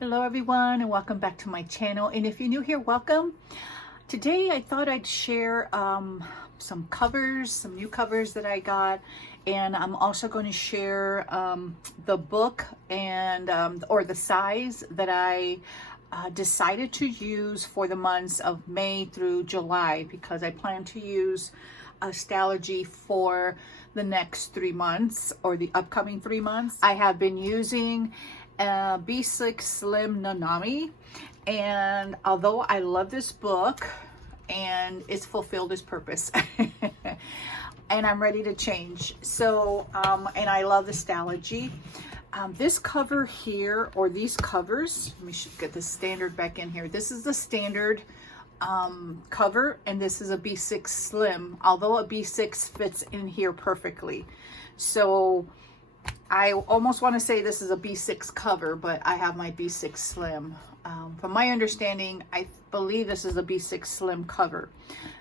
Hello everyone, and welcome back to my channel. And if you're new here, welcome. Today I thought I'd share some covers, some new covers that I got, and I'm also going to share the book and or the size that I decided to use for the months of May through July, because I plan to use a Stalogy for the next 3 months, or the upcoming 3 months. I have been using B6 Slim Nanami, and although I love this book and it's fulfilled its purpose and I'm ready to change, so and I love the Stalogy. This cover here, or these covers, let me get the standard back in here. This is the standard cover, and this is a B6 Slim, although a B6 fits in here perfectly. So I almost want to say this is a B6 cover, but I have my B6 Slim. From my understanding, I believe this is a B6 Slim cover.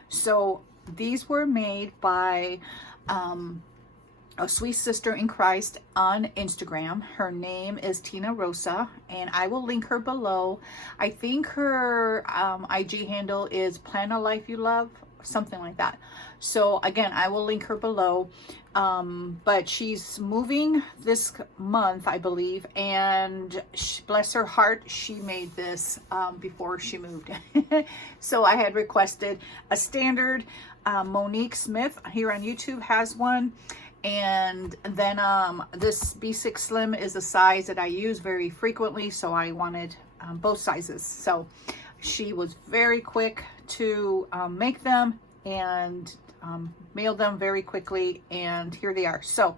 So these were made by a sweet sister in Christ on Instagram. Her name is Tina Rosas, and I will link her below. I think her IG handle is Plan a Life You Love, something like that. So again, I will link her below. But she's moving this month, I believe, and bless her heart, she made this before she moved. So I had requested a standard. Monique Smith here on YouTube has one, and then this B6 Slim is a size that I use very frequently, so I wanted both sizes. So she was very quick to make them and mailed them very quickly, and here they are. So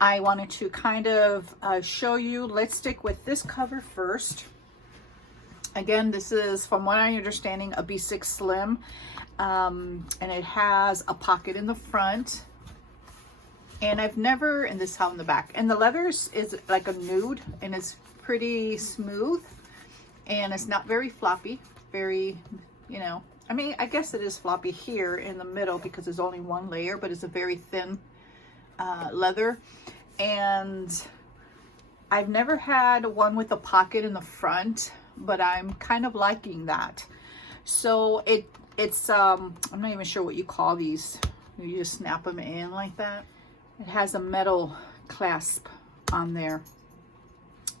I wanted to kind of show you. Let's stick with this cover first. Again, this is, from what I'm understanding, a B6 Slim, and it has a pocket in the front, and I've never, and this how in the back, and the leather is like a nude, and it's pretty smooth, and it's not very floppy, very, you know, I mean, I guess it is floppy here in the middle because there's only one layer, but it's a very thin leather. And I've never had one with a pocket in the front, but I'm kind of liking that. So it's I'm not even sure what you call these. You just snap them in like that. It has a metal clasp on there.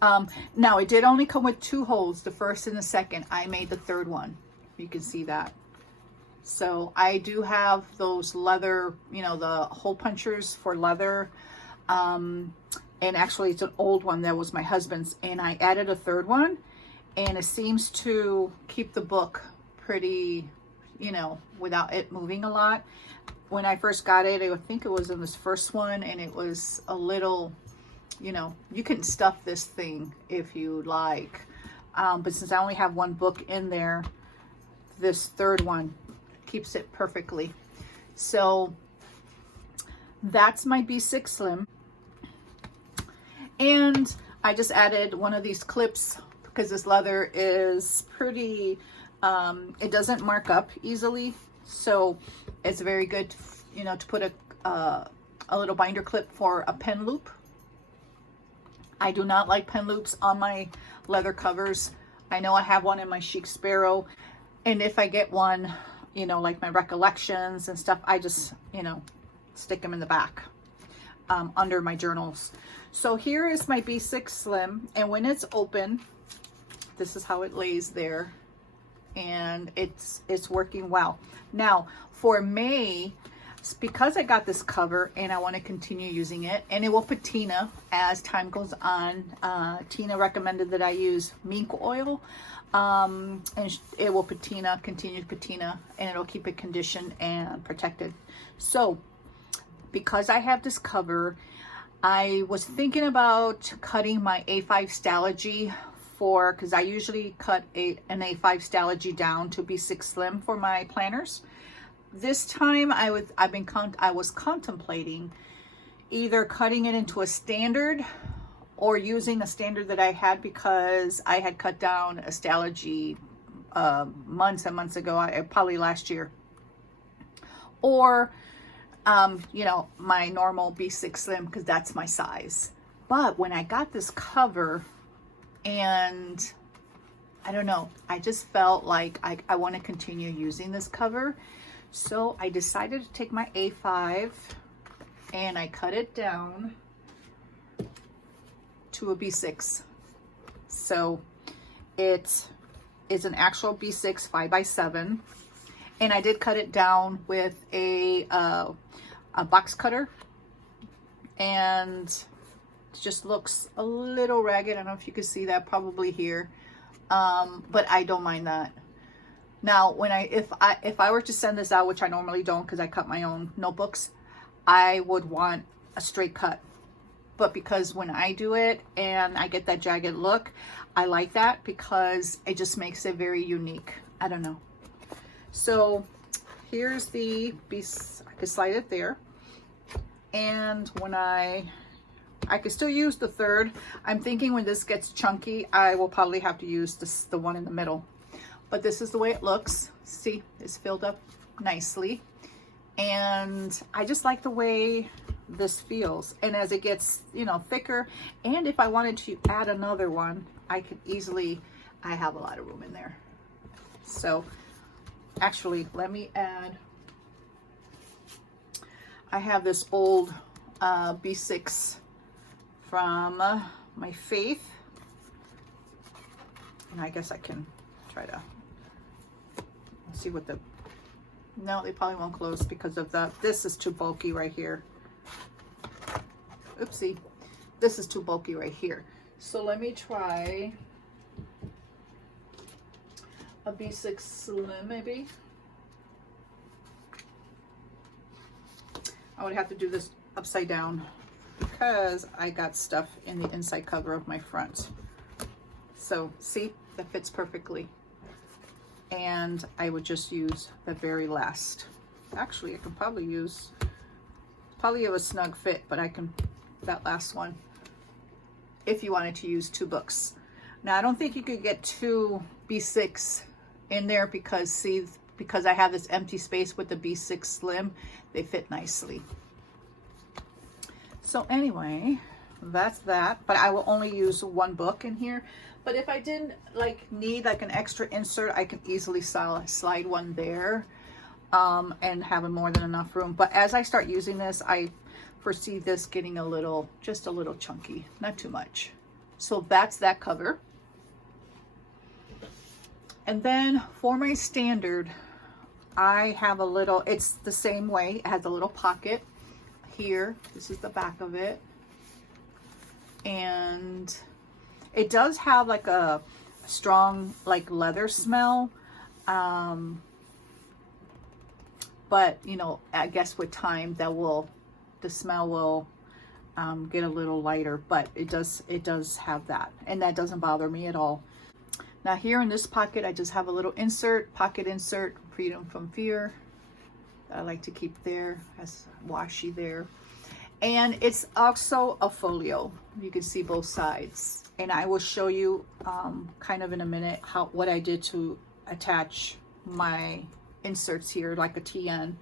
Now it did only come with 2 holes, the first and the second. I made the third one. You can see that. So I do have those leather, you know, the hole punchers for leather. And actually it's an old one that was my husband's, and I added a third one, and it seems to keep the book pretty, you know, without it moving a lot. When I first got it, I think it was in this first one, and it was a little, you know, you can stuff this thing if you like. But since I only have one book in there, this third one keeps it perfectly. So that's my B6 Slim. And I just added one of these clips because this leather is pretty, it doesn't mark up easily. So it's very good, you know, to put a little binder clip for a pen loop. I do not like pen loops on my leather covers. I know I have one in my Chic Sparrow, and if I get one, you know, like my recollections and stuff, I just, you know, stick them in the back under my journals. So here is my B6 Slim, and when it's open, this is how it lays there, and it's working well. Now for May, because I got this cover and I want to continue using it, and it will patina as time goes on. Tina recommended that I use mink oil, and it will patina, continue to patina, and it'll keep it conditioned and protected. So because I have this cover, I was thinking about cutting my A5 Stalogy for, because I usually cut an A5 Stalogy down to B6 Slim for my planners. This time I was contemplating either cutting it into a standard or using a standard that I had, because I had cut down a Stalogy months and months ago, probably last year, or you know, my normal B6 Slim, because that's my size. But when I got this cover, and I don't know, I just felt like I want to continue using this cover. So I decided to take my A5 and I cut it down to a B6. So it is an actual B6 5x7, and I did cut it down with a box cutter, and it just looks a little ragged. I don't know if you can see that, probably here, but I don't mind that. Now, when if I were to send this out, which I normally don't because I cut my own notebooks, I would want a straight cut. But because when I do it and I get that jagged look, I like that because it just makes it very unique. I don't know. So here's the piece. I could slide it there. And when I could still use the third. I'm thinking when this gets chunky, I will probably have to use the one in the middle. But this is the way it looks. See, it's filled up nicely. And I just like the way this feels. And as it gets, you know, thicker, and if I wanted to add another one, I could easily, I have a lot of room in there. So actually, let me add, I have this old B6 from my Faith, and I guess I can try to see what the, no, they probably won't close because of this is too bulky right here. Oopsie, this is too bulky right here. So let me try a B6 Slim maybe. I would have to do this upside down because I got stuff in the inside cover of my front. So see, that fits perfectly. And I would just use the very last. Actually, I can probably use, probably have a snug fit, but I can, that last one, if you wanted to use 2 books. Now, I don't think you could get 2 B6 in there because, see, because I have this empty space with the B6 Slim, they fit nicely. So anyway, that's that, but I will only use 1 book in here. But if I didn't need an extra insert, I can easily slide one there and have more than enough room. But as I start using this, I foresee this getting just a little chunky, not too much. So that's that cover. And then for my standard, I have a little, it's the same way. It has a little pocket here. This is the back of it. And it does have like a strong leather smell. But you know, I guess with time the smell will get a little lighter, but it does have that, and that doesn't bother me at all. Now here in this pocket, I just have a little pocket insert, Freedom from Fear, that I like to keep there, has washi there. And it's also a folio. You can see both sides. And I will show you kind of in a minute what I did to attach my inserts here, like a TN.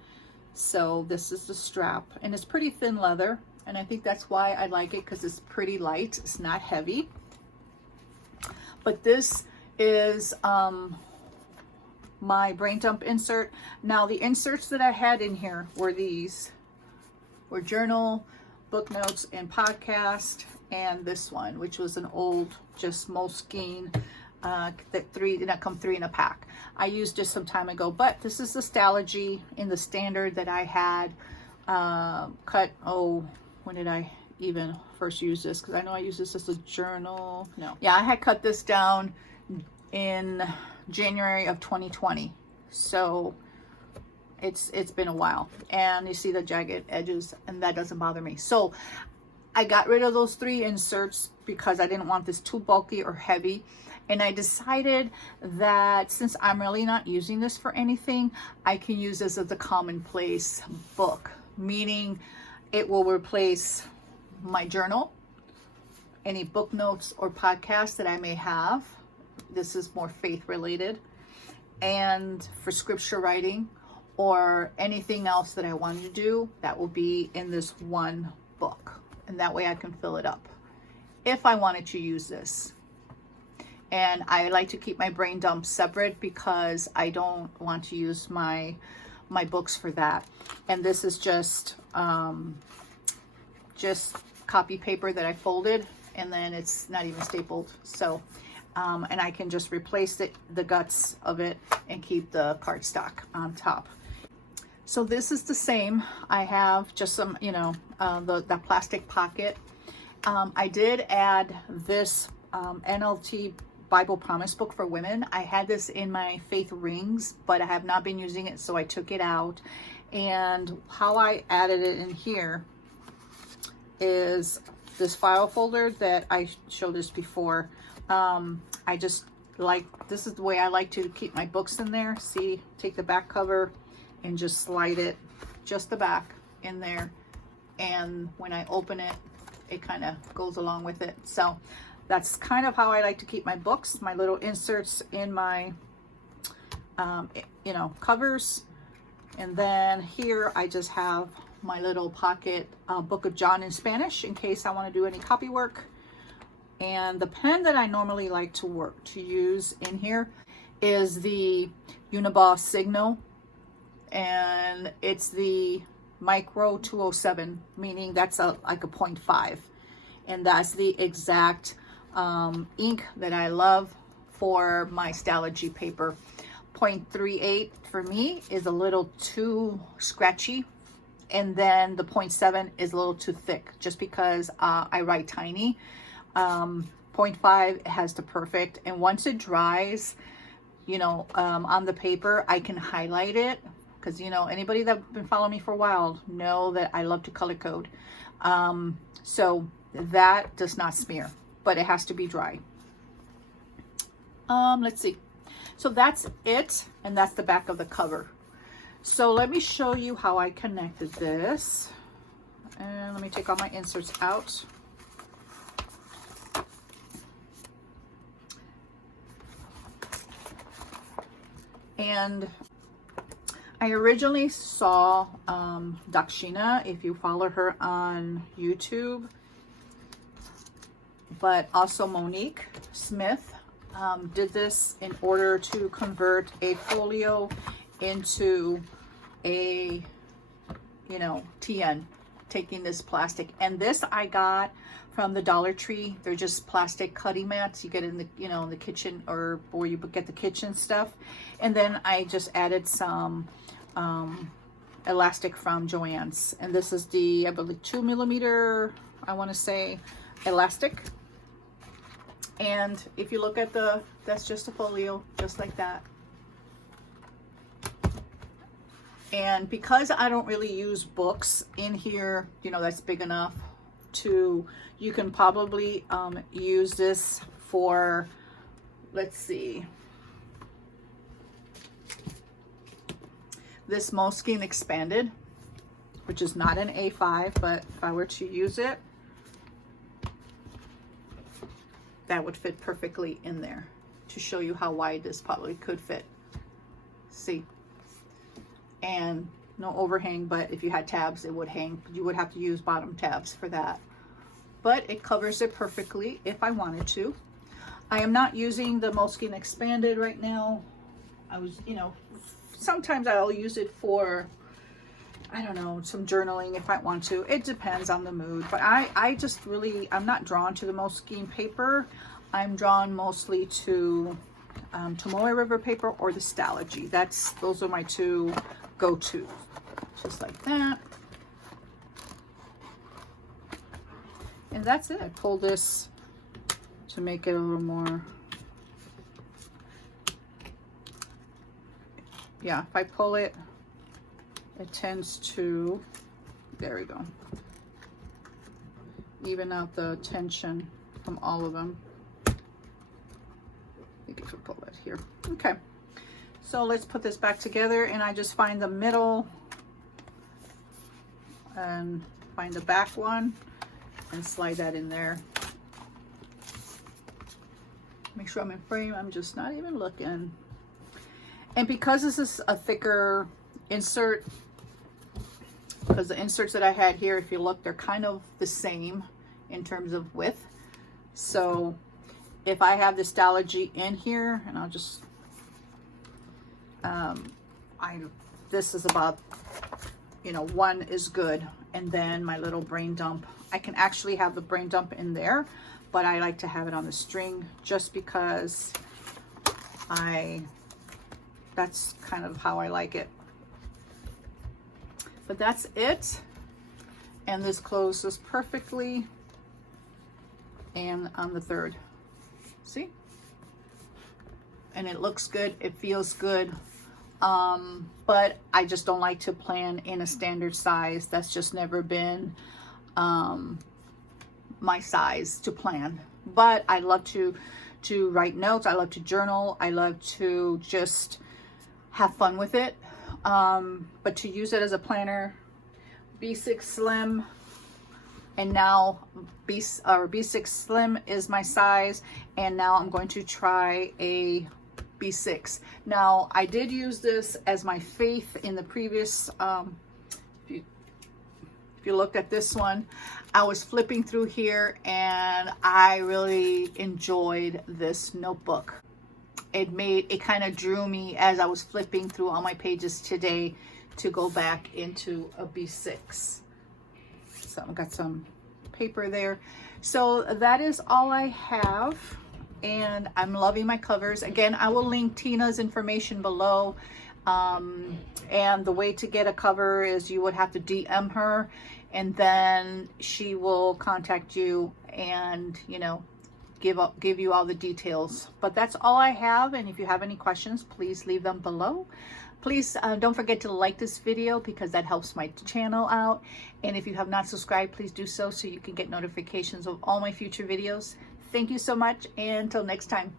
So this is the strap, and it's pretty thin leather. And I think that's why I like it, because it's pretty light. It's not heavy. But this is my brain dump insert. Now the inserts that I had in here were these. Were journal, book notes, and podcast, and this one, which was an old, just Moleskine, that come 3 in a pack. I used just some time ago, but this is the Stalogy in the standard that I had cut. Oh, when did I even first use this? Because I know I used this as a journal. No, yeah, I had cut this down in January of 2020. So it's been a while, and you see the jagged edges, and that doesn't bother me. So I got rid of those 3 inserts because I didn't want this too bulky or heavy. And I decided that since I'm really not using this for anything, I can use this as a commonplace book, meaning it will replace my journal, any book notes or podcasts that I may have. This is more faith related, and for scripture writing or anything else that I wanted to do, that will be in this one book. And that way I can fill it up if I wanted to use this. And I like to keep my brain dump separate because I don't want to use my books for that. And this is just copy paper that I folded, and then it's not even stapled. So, and I can just replace the guts of it and keep the cardstock on top. So this is the same. I have just some, you know, the plastic pocket. I did add this NLT Bible Promise book for women. I had this in my faith rings, but I have not been using it, so I took it out. And how I added it in here is this file folder that I showed this before. I just like, this is the way I like to keep my books in there. See, take the back cover and just slide it, just the back in there. And when I open it, it kind of goes along with it. So that's kind of how I like to keep my books, my little inserts in my, you know, covers. And then here I just have my little pocket book of John in Spanish in case I want to do any copy work. And the pen that I normally like to use in here is the Uniball Signo, and it's the Micro 207, meaning that's like a 0.5, and that's the exact ink that I love for my Stalogy paper. 0.38 for me is a little too scratchy, and then the 0.7 is a little too thick just because I write tiny. 0.5 has the perfect, and once it dries, you know, on the paper, I can highlight it, because, you know, anybody that's been following me for a while know that I love to color code. So that does not smear, but it has to be dry. Let's see. So that's it, and that's the back of the cover. So let me show you how I connected this. And let me take all my inserts out. And I originally saw Dakshina, if you follow her on YouTube, but also Monique Smith did this in order to convert a folio into a, you know, TN, taking this plastic. And this I got from the Dollar Tree. They're just plastic cutting mats you get in the, you know, in the kitchen, or where you get the kitchen stuff. And then I just added some elastic from Joann's, and this is the, I believe, 2mm, I want to say, elastic. And if you look at that's just a folio, just like that. And because I don't really use books in here, you know, that's big enough to, you can probably use this for, let's see, this Moleskine Expanded, which is not an A5, but if I were to use it, that would fit perfectly in there, to show you how wide this probably could fit. See? And no overhang, but if you had tabs, it would hang. You would have to use bottom tabs for that. But it covers it perfectly if I wanted to. I am not using the Moleskine Expanded right now. I was, you know, sometimes I'll use it for, I don't know, some journaling if I want to. It depends on the mood. But I just really, I'm not drawn to the Moleskine paper. I'm drawn mostly to Tomoe River paper or the Stalogy. Those are my two go-to. Just like that. And that's it. I pulled this to make it a little more, yeah, if I pull it, it tends to, there we go, even out the tension from all of them. I think if we pull that here. Okay, so let's put this back together, and I just find the middle and find the back one and slide that in there. Make sure I'm in frame. I'm just not even looking. And because this is a thicker insert, because the inserts that I had here, if you look, they're kind of the same in terms of width. So if I have the Stalogy in here, and I'll just, this is about, you know, one is good. And then my little brain dump, I can actually have the brain dump in there, but I like to have it on the string just because that's kind of how I like it. But that's it. And this closes perfectly. And on the third, see? And it looks good, it feels good. But I just don't like to plan in a standard size. That's just never been my size to plan. But I love to write notes. I love to journal. I love to just have fun with it. But to use it as a planner, B6 Slim, and now B6 Slim is my size, and now I'm going to try a B6. Now I did use this as my faith in the previous, if you looked at this one, I was flipping through here and I really enjoyed this notebook. It kind of drew me as I was flipping through all my pages today to go back into a B6. So I've got some paper there. So that is all I have, and I'm loving my covers. Again, I will link Tina's information below. And the way to get a cover is you would have to DM her, and then she will contact you and, you know, give you all the details. But that's all I have, and if you have any questions, please leave them below. Please don't forget to like this video because that helps my channel out. And if you have not subscribed, please do so you can get notifications of all my future videos. Thank you so much, and until next time.